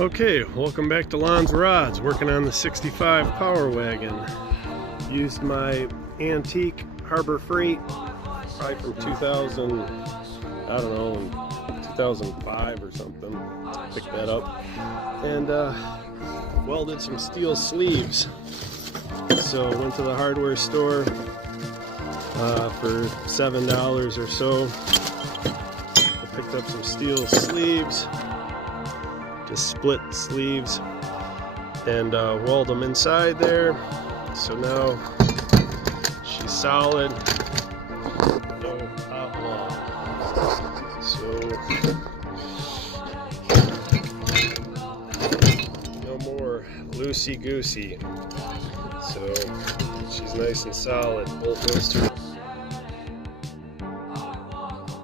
Okay, welcome back to Lon's Rods. Working on the 65 Powerwagon. Used my antique Harbor Freight, probably from 2000, I don't know, 2005 or something. Picked that up and welded some steel sleeves. So went to the hardware store for $7 or so. I picked up some steel sleeves. Just split sleeves and weld them inside there. So now she's solid, no outlaw. So no more loosey-goosey. So she's nice and solid. Bolt goes through.